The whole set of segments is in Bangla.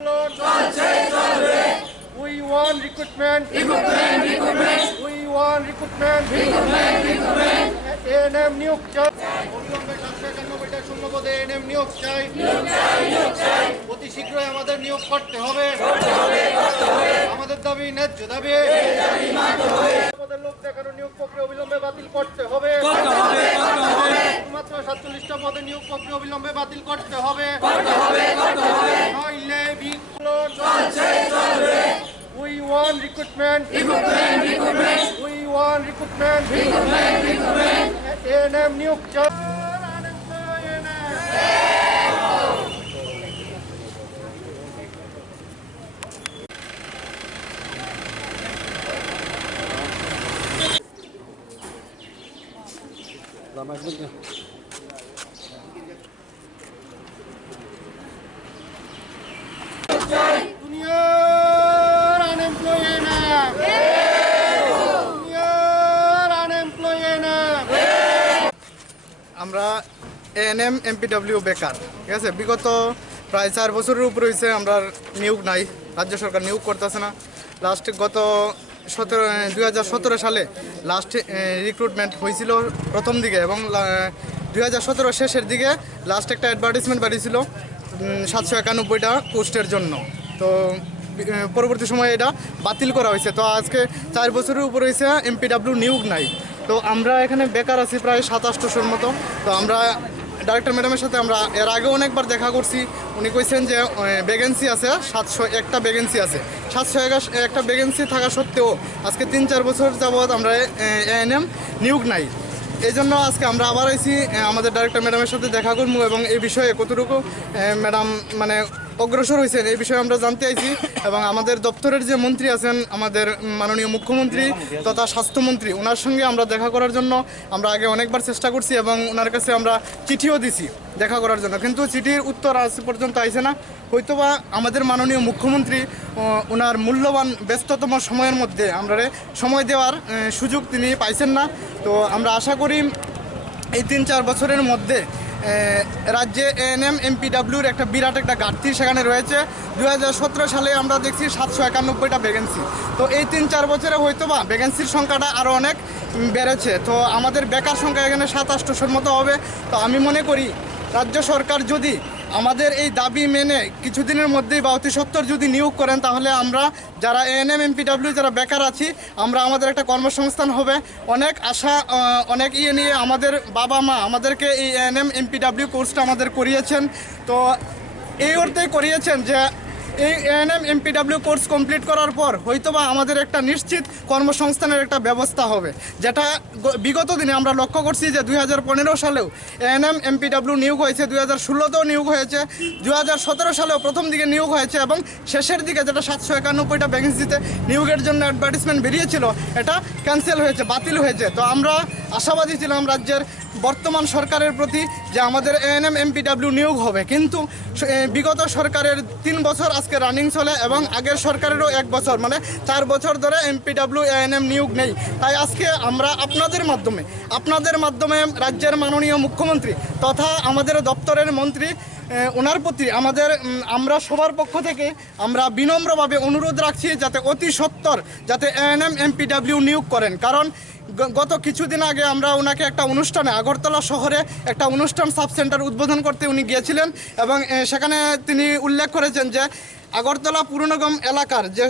We want recruitment. We want recruitment. ANM নিয়োগ চাই। অবিলম্বে 791 শূন্যপদে ANM নিয়োগ চাই। অতি শীঘ্রই আমাদের নিয়োগ করতে হবে। আমাদের দাবি ন্যায্য দাবি। পদের লোক দেখানো নিয়োগ প্রক্রিয়া অবিলম্বে বাতিল করতে হবে। শুধুমাত্র 47টা পদে নিয়োগ প্রক্রিয়া অবিলম্বে বাতিল করতে হবে। নইলে বিপ্লব চলবে। We want recruitment. We want recruitment. ANM নিয়োগ চাই। দুনিয়ার আনএমপ্লয়েড আমরা ANM MPW বেকার, ঠিক আছে। বিগত প্রায় 4 বছরের উপর হয়েছে আমরা নিয়োগ নাই, রাজ্য সরকার নিয়োগ করতেছে না। লাস্ট গত 2017 সালে লাস্ট রিক্রুটমেন্ট হয়েছিল প্রথম দিকে, এবং 2017 শেষের দিকে লাস্ট একটা অ্যাডভার্টাইজমেন্ট বাড়িয়েছিল 791টা পোস্টের জন্য। তো পরবর্তী সময়ে এটা বাতিল করা হয়েছে। তো আজকে 4 বছরের উপর হয়েছে MPW নিয়োগ নাই। তো আমরা এখানে বেকার আছি প্রায় 2700-র মতো। তো আমরা ডাইরেক্টর ম্যাডামের সাথে আমরা এর আগে অনেকবার দেখা করছি। উনি কইছেন যে ভ্যাকেন্সি আছে 701টা ভ্যাকেন্সি আছে। 701টা ভ্যাকেন্সি থাকা সত্ত্বেও আজকে 3-4 বছর যাবৎ আমরা ANM নিয়োগ নাই। এই জন্য আজকে আমরা আবার আইছি আমাদের ডাইরেক্টর ম্যাডামের সাথে দেখা করবো, এবং এই বিষয়ে কতটুকু ম্যাডাম মানে অগ্রসর হয়েছেন এই বিষয়ে আমরা জানতে আইছি। এবং আমাদের দপ্তরের যে মন্ত্রী আছেন, আমাদের মাননীয় মুখ্যমন্ত্রী তথা স্বাস্থ্যমন্ত্রী, ওনার সঙ্গে আমরা দেখা করার জন্য আমরা আগে অনেকবার চেষ্টা করছি, এবং ওনার কাছে আমরা চিঠিও দিছি দেখা করার জন্য, কিন্তু চিঠির উত্তর আজ পর্যন্ত আইছে না। হয়তোবা আমাদের মাননীয় মুখ্যমন্ত্রী ওনার মূল্যবান ব্যস্ততম সময়ের মধ্যে আমরা সময় দেওয়ার সুযোগ তিনি পাইছেন না। তো আমরা আশা করি এই 3-4 বছরের মধ্যে রাজ্যে ANM MPWর একটা বিরাট একটা ঘাটতি সেখানে রয়েছে। 2017 সালে আমরা দেখছি 791টা ভ্যাকেন্সি। তো এই 3-4 বছরে হয়তোবা ভ্যাকেন্সির সংখ্যাটা আরও অনেক বেড়েছে। তো আমাদের বেকার সংখ্যা এখানে 700-800-র মতো হবে। তো আমি মনে করি রাজ্য সরকার যদি আমাদের এই দাবি মেনে কিছুদিনের মধ্যেই বা অতি সত্বর যদি নিয়োগ করেন, তাহলে আমরা যারা ANM MPW যারা বেকার আছি, আমরা আমাদের একটা কর্মসংস্থান হবে। অনেক আশা অনেক নিয়ে আমাদের বাবা মা আমাদেরকে এই ANM MPW কোর্সটা আমাদের করিয়েছেন। তো এই অর্থেই করিয়েছেন যে এই ANM MPW কোর্স কমপ্লিট করার পর হয়তোবা আমাদের একটা নিশ্চিত কর্মসংস্থানের একটা ব্যবস্থা হবে, যেটা বিগত দিনে আমরা লক্ষ্য করছি যে 2015 সালেও ANM MPW নিয়োগ হয়েছে, 2016তেও নিয়োগ হয়েছে, 2017 সালেও প্রথম দিকে নিয়োগ হয়েছে, এবং শেষের দিকে যেটা 791টা ভ্যাকেন্সিতে নিয়োগের জন্য অ্যাডভার্টাইজমেন্ট বেরিয়েছিল, এটা ক্যান্সেল হয়েছে, বাতিল হয়েছে। তো আমরা আশাবাদী ছিলাম রাজ্যের বর্তমান সরকারের প্রতি যে আমাদের ANM MPW নিয়োগ হবে, কিন্তু বিগত সরকারের 3 বছর আজকে রানিং চলে, এবং আগের সরকারেরও 1 বছর, মানে 4 বছর ধরে MPW ANM নিয়োগ নেই। তাই আজকে আমরা আপনাদের মাধ্যমে রাজ্যের মাননীয় মুখ্যমন্ত্রী তথা আমাদের দপ্তরের মন্ত্রী ওনার প্রতি আমরা সবার পক্ষ থেকে আমরা বিনম্রভাবে অনুরোধ রাখছি যাতে অতি সত্বর যাতে ANM MPW নিয়োগ করেন। কারণ গত কিছুদিন আগে আমরা ওনাকে একটা অনুষ্ঠানে আগরতলা শহরে একটা অনুষ্ঠান সাব সেন্টার উদ্বোধন করতে উনি গিয়েছিলেন, এবং সেখানে তিনি উল্লেখ করেছেন যে আগরতলা পুর নিগম এলাকার যে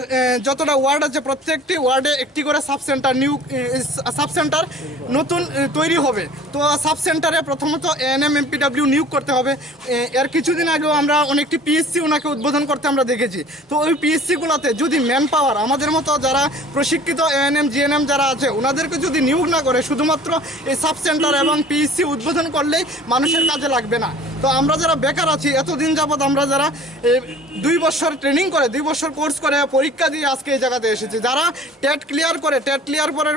যতটা ওয়ার্ড আছে প্রত্যেকটি ওয়ার্ডে একটি করে সাব সেন্টার নতুন তৈরি হবে। তো সাব সেন্টারে প্রথমত ANM MPW নিয়োগ করতে হবে। এর কিছুদিন আগেও আমরা অনেকটি PSC ওনাকে উদ্বোধন করতে আমরা দেখেছি। তো ওই PSCগুলোতে যদি ম্যান পাওয়ার আমাদের মতো যারা প্রশিক্ষিত ANM GNM যারা আছে ওনাদেরকে যদি নিয়োগ না করে, শুধুমাত্র এই সাব সেন্টার এবং PSC উদ্বোধন করলেই মানুষের কাজে লাগবে না। তো আমরা যারা বেকার আছি এতদিন যাবৎ আমরা যারা 2 বছর ট্রেনিং করে 2 বছর কোর্স করে পরীক্ষা দিয়ে আজকে এই জায়গাতে এসেছি, যারা টেট ক্লিয়ার পরের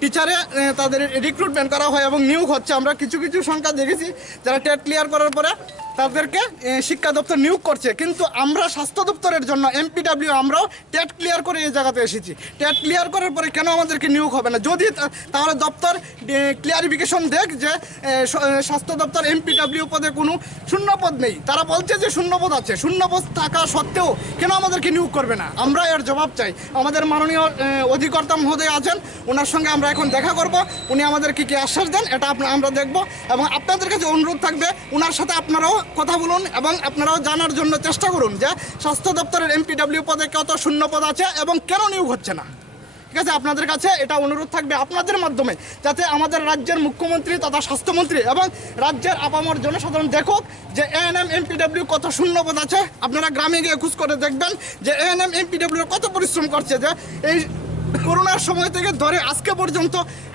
টিচারে তাদের রিক্রুটমেন্ট করা হয় এবং নিয়োগ হচ্ছে। আমরা কিছু সংখ্যা দেখেছি যারা টেট ক্লিয়ার করার পরে তাদেরকে শিক্ষা দপ্তর নিয়োগ করছে, কিন্তু আমরা স্বাস্থ্য দপ্তরের জন্য MPW আমরাও টেট ক্লিয়ার করে এই জায়গাতে এসেছি। টেট ক্লিয়ার করার পরে কেন আমাদেরকে নিয়োগ হবে না? যদি তাহলে দপ্তর ক্লিয়ারিফিকেশন দেখ যে স্বাস্থ্য দপ্তর MPW পদে কোনো শূন্য পদ নেই। তারা বলছে যে শূন্য পদ আছে, শূন্য পদ থাকা সত্ত্বেও কেন আমাদেরকে নিয়োগ করবে না? আমরা এর জবাব চাই। আমাদের মাননীয় অধিকর্তা মহোদয় আছেন, ওনার সঙ্গে আমরা এখন দেখা করব। উনি আমাদেরকে কি আশ্বাস দেন এটা আমরা দেখব, এবং আপনাদের কাছে অনুরোধ থাকবে ওনার সাথে আপনারাও কথা বলুন এবং আপনারাও জানার জন্য চেষ্টা করুন যে স্বাস্থ্য দপ্তরের MPW পদে কত শূন্য পদ আছে এবং কেন নিয়োগ হচ্ছে না। ঠিক আছে, আপনাদের কাছে এটা অনুরোধ থাকবে আপনাদের মাধ্যমে, যাতে আমাদের রাজ্যের মুখ্যমন্ত্রী তথা স্বাস্থ্যমন্ত্রী এবং রাজ্যের আপামর জনসাধারণ দেখুক যে ANM MPW কত শূন্যপদ আছে। আপনারা গ্রামে গিয়ে খোঁজ করে দেখবেন যে ANM MPW কত পরিশ্রম করছে, যে এই করোনার সময় থেকে ধরে আজকে পর্যন্ত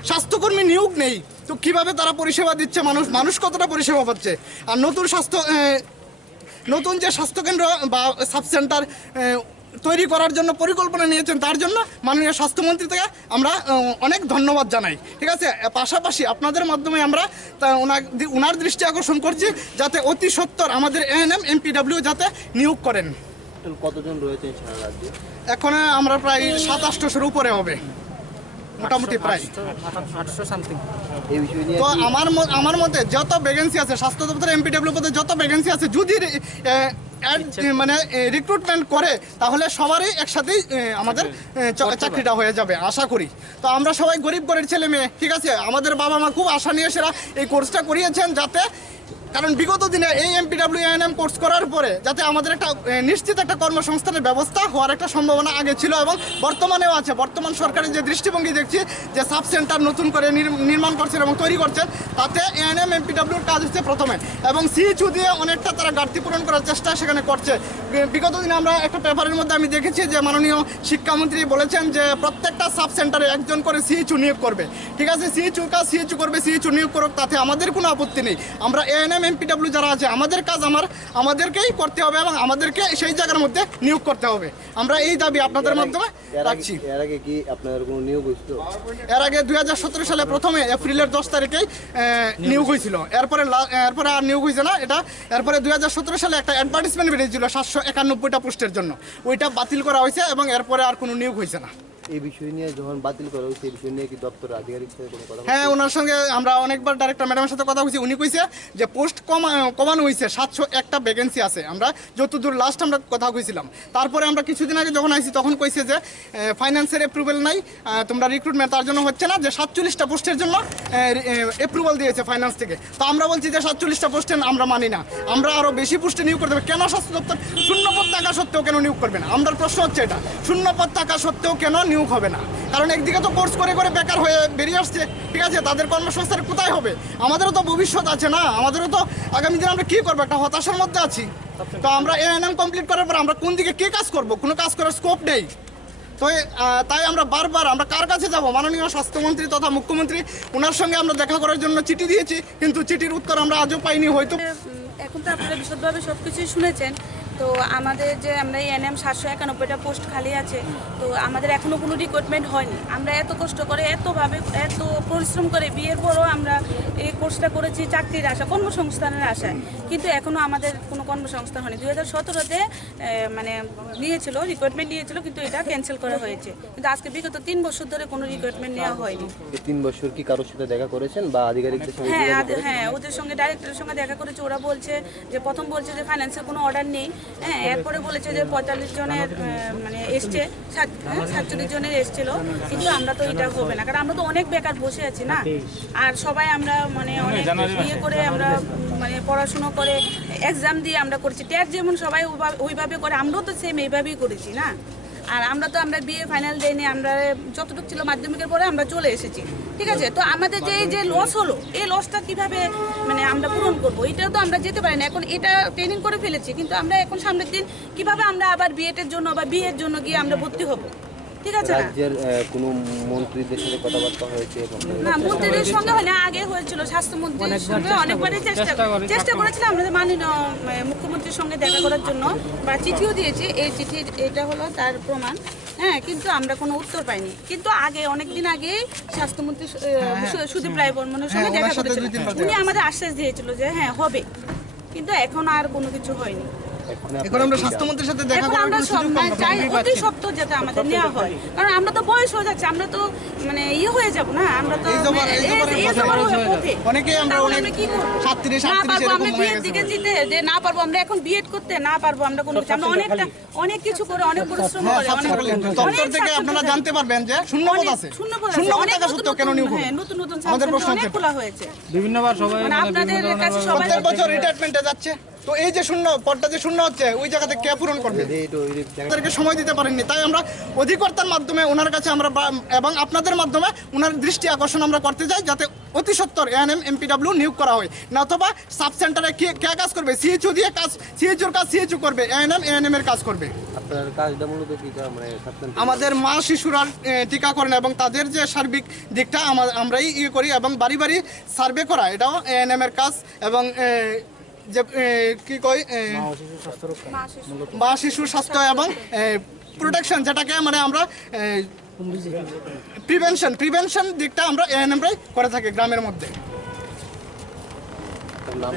স্বাস্থ্যকর্মী নিয়োগ নেই, তো কিভাবে তারা পরিষেবা দিচ্ছে, মানুষ কতটা পরিষেবা পাচ্ছে। আর নতুন যে স্বাস্থ্যকেন্দ্র বা সাব সেন্টার তৈরি করার জন্য পরিকল্পনা নিয়েছেন, তার জন্য মাননীয় স্বাস্থ্যমন্ত্রী থেকে আমরা অনেক ধন্যবাদ জানাই। ঠিক আছে, পাশাপাশি আপনাদের মাধ্যমে আমরা ওনার দৃষ্টি আকর্ষণ করছি যাতে অতি সত্বর আমাদের ANM MPW যাতে নিয়োগ করেন। কতজন রয়েছে সারা রাজ্যে? এখন আমরা প্রায় 700-800-এর উপরে হবে মোটামুটি, প্রায় 800 সামথিং। এই বিষয় নিয়ে তো আমার মতে যত ভ্যাকেন্সি আছে স্বাস্থ্য দপ্তরের MPW পদে যত ভ্যাকেন্সি আছে, যদি মানে রিক্রুটমেন্ট করে তাহলে সবারই একসাথেই আমাদের চাকরিটা হয়ে যাবে আশা করি। তো আমরা সবাই গরিব ঘরের ছেলে মেয়ে, ঠিক আছে, আমাদের বাবা মা খুব আশা নিয়ে সেরা এই কোর্সটা করিয়েছেন, যাতে কারণ বিগত দিনে এই MPW ANM কোর্স করার পরে যাতে আমাদের একটা নিশ্চিত একটা কর্মসংস্থানের ব্যবস্থা হওয়ার একটা সম্ভাবনা আগে ছিল এবং বর্তমানেও আছে। বর্তমান সরকারের যে দৃষ্টিভঙ্গি দেখছি যে সাব সেন্টার নতুন করে নির্মাণ করছেন এবং তৈরি করছেন, তাতে ANM MPWর কাজ হচ্ছে প্রথমে, এবং CHU দিয়ে অনেকটা তারা ঘাটতি পূরণ করার চেষ্টা সেখানে করছে। বিগত দিনে আমরা একটা পেপারের মধ্যে আমি দেখেছি যে মাননীয় শিক্ষামন্ত্রী বলেছেন যে প্রত্যেকটা সাব সেন্টারে একজন করে CHU নিয়োগ করবে। ঠিক আছে, CHU কাজ CHU করবে, CHU নিয়োগ করুক, তাতে আমাদের কোনো আপত্তি নেই। আমরা ANM MPW যারা আছে আমাদের কাজ আমাদেরকেই করতে হবে এবং আমাদেরকে সেই জায়গার মধ্যে নিয়োগ করতে হবে। আমরা এই দাবি আপনাদের মাধ্যমে রাখছি। এর আগে কি আপনাদের কোনো নিয়োগ হয়েছিল? এর আগে 2017 সালে প্রথমে এপ্রিলের 10 তারিখেই নিয়োগ হয়েছিল, এরপরে আর নিয়োগ হয়েছে না। এরপরে 2017 সালে একটা অ্যাডভার্টাইজমেন্ট বেরিয়েছিল 791টা পোস্টের জন্য, ওইটা বাতিল করা হয়েছে এবং এরপরে আর কোনো নিয়োগ হয়েছে না। এই বিষয় নিয়ে যখন বাতিল করা হয়েছে, এই বিষয় নিয়ে কি দপ্তরের আধিকারিক সাথে কোনো কথা? হ্যাঁ, ওনার সঙ্গে আমরা অনেকবার ডাইরেক্টর ম্যাডামের সাথে কথা বলছি। উনি কইছে যে পোস্ট কমানো হয়েছে, 701টা ভ্যাকেন্সি আছে। আমরা যতদূর লাস্ট আমরা কথা কইছিলাম, তারপরে আমরা কিছুদিন আগে যখন আইছি তখন কইছে যে ফাইন্যান্সের অ্যাপ্রুভাল নাই, তোমরা রিক্রুটমেন্ট তার জন্য হচ্ছে না, যে 47টা পোস্টের জন্য অ্যাপ্রুভাল দিয়েছে ফাইন্যান্স থেকে। তো আমরা বলছি যে 47টা পোস্টে আমরা মানি না, আমরা আরও বেশি পোস্টে নিয়োগ করতে হবে। কেন স্বাস্থ্য দপ্তর শূন্য পদ থাকা সত্ত্বেও কেন নিয়োগ করবে না? আমরা প্রশ্ন হচ্ছে এটা, শূন্য পদ থাকা সত্ত্বেও কেন নিয়োগ হবে না? কারণ একদিকে তো কোর্স করে বেকার হয়ে বেরিয়ে আসছে, ঠিক আছে, তাদের কর্মসংস্থান কোথায় হবে? আমাদেরও তো ভবিষ্যৎ আছে না, আমাদেরও তো আগামী দিনে আমরা কী করবো, একটা হতাশার মধ্যে আছি। তো আমরা ANM কমপ্লিট করার পর আমরা কোন দিকে কে কাজ করব? কোনো কাজ করার স্কোপ নেই। তো তাই আমরা বারবার আমরা কার কাছে যাব? মাননীয় স্বাস্থ্যমন্ত্রী তথা মুখ্যমন্ত্রী, ওনার সঙ্গে আমরা দেখা করার জন্য চিঠি দিয়েছি, কিন্তু চিঠির উত্তর আমরা আজও পাইনি। হয়তো এখন তো আপনারা বিশদভাবে সব কিছুই শুনেছেন। তো আমাদের যে আমরা ANM 791টা পোস্ট খালি আছে, তো আমাদের এখনও কোনো রিক্রুটমেন্ট হয়নি। আমরা এত কষ্ট করে এত পরিশ্রম করে বিয়ের পরও আমরা এই কোর্সটা করেছি চাকরির আশা, কর্মসংস্থানের আশায়, কিন্তু এখনও আমাদের কোনো কর্মসংস্থান হয়নি। 2017-তে মানে রিক্রুটমেন্ট নিয়েছিল, কিন্তু এটা ক্যান্সেল করা হয়েছে। কিন্তু আজকে বিগত 3 বছর ধরে কোনো রিক্রুটমেন্ট নেওয়া হয়নি। এই 3 বছর কি কারোর সাথে দেখা করেছেন বা আধিকারিকদের সঙ্গে? হ্যাঁ, ওদের সঙ্গে ডাইরেক্টরের সঙ্গে দেখা করেছে। ওরা বলছে যে প্রথম বলছে যে ফাইন্যান্সের কোনো অর্ডার নেই, হ্যাঁ, এরপরে বলেছে যে 45 জনের মানে এসছে, 47 জনের এসছিল, কিন্তু আমরা তো এটা হবে না, কারণ আমরা তো অনেক বেকার বসে আছি না। আর সবাই আমরা মানে অনেক ইয়ে করে আমরা মানে পড়াশুনো করে এক্সাম দিয়ে আমরা করেছি, টেট যেমন সবাই ওইভাবে করে, আমরাও তো সেম এইভাবেই করেছি না। আর আমরা বিএ ফাইনাল দেয়নি, আমরা যতটুকু ছিল মাধ্যমিকের পরে আমরা চলে এসেছি, ঠিক আছে। তো আমাদের যে লস হলো, এই লসটা কিভাবে মানে আমরা পূরণ করবো? এটাও তো আমরা যেতে পারি না। এখন এটা ট্রেনিং করে ফেলেছি, কিন্তু আমরা এখন সামনের দিন কিভাবে আমরা আবার বিএডের জন্য বা বিএর জন্য গিয়ে আমরা ভর্তি হবো, ঠিক আছে। রাজ্যের কোনো মন্ত্রীদের সাথে কথাবার্তা হয়েছে? না, মন্ত্রীদের সঙ্গে হয় না, আগে হয়েছিল স্বাস্থ্যমন্ত্রীর সঙ্গে অনেকবারই চেষ্টা করেছিলাম আমাদের মাননীয় মুখ্যমন্ত্রীর সঙ্গে দেখা করার জন্য, বা চিঠিও দিয়েছি। এই চিঠির এটা হলো তার প্রমাণ, হ্যাঁ, কিন্তু আমরা কোনো উত্তর পাইনি। কিন্তু আগে অনেকদিন আগে স্বাস্থ্যমন্ত্রী সুদীপ রায় বর্মনের সঙ্গে দেখা করেছিল, উনি আমাদের আশ্বাস দিয়েছিল যে হ্যাঁ হবে, কিন্তু এখন আর কোনো কিছু হয়নি। এখন আমরা স্বাস্থ্যমন্ত্রীর সাথে দেখা এখন করার আমরা কোনো সব সুযোগ মানে পাবো চাই না। অতি সত্ত্বর যাতে আমাদের নেওয়া হয়, কারণ আমরা তো বয়স হয়ে যাচ্ছে, আমরা তো মানে হয়ে যাব না, আমরা তো এই জবানের পথে অনেকেই আমরা তাহলে অনেক আমরা কি করবো? 37 না পারবো এরকম আমরা হয়ে বিয়ের গেছে দিকে যেতে, যে না পারবো আমরা এখন বিএড করতে, না পারবো আমরা কোনো কিছু, আমরা অনেক কিছু করে অনেক পরিশ্রম করে দপ্তর থেকে আপনারা জানতে পারবেন যে শূন্য পদ আছে, শূন্য পদ থাকা সত্ত্বেও কেন নিয়োগ হবে? নতুন নতুন আমাদের প্রশ্ন অনেক হচ্ছে খোলা হয়েছে, বিভিন্নবার সবাই মানে আপনাদের কাছে সবাই প্রত্যেক বছর রিটায়ারমেন্টে যাচ্ছে, তো এই যে শূন্য পদটা যে শূন্য হচ্ছে ওই জায়গাতে কে পূরণ করবে? তাদেরকে সময় দিতে পারেননি, তাই আমরা অধিকর্তার মাধ্যমে ওনার কাছে আমরা এবং আপনাদের মাধ্যমে ওনার দৃষ্টি আকর্ষণ আমরা করতে চাই যাতে অতি সত্বর এএনএম এমপিডব্লিউ নিয়োগ করা হয়, না অথবা সাব সেন্টারে কে কাজ করবে, সিএইচও দিয়ে কাজ, সিএইচওর কাজ সিএইচও করবে, এএনএম এর কাজ করবে। আপনার কাজটা মূলত কি মানে সাবস্টেন্স আমাদের মা শিশুরা টিকাকরণ এবং তাদের যে সার্বিক দিকটা আমরাই করি, এবং বাড়ি বাড়ি সার্ভে করা এটাও এএনএম এর কাজ, এবং যে কি কয় মা শিশু স্বাস্থ্য এবং প্রোটেকশন, যেটাকে মানে আমরা প্রিভেনশন দিকটা আমরা এএনএমরাই করে থাকি গ্রামের মধ্যে। নাম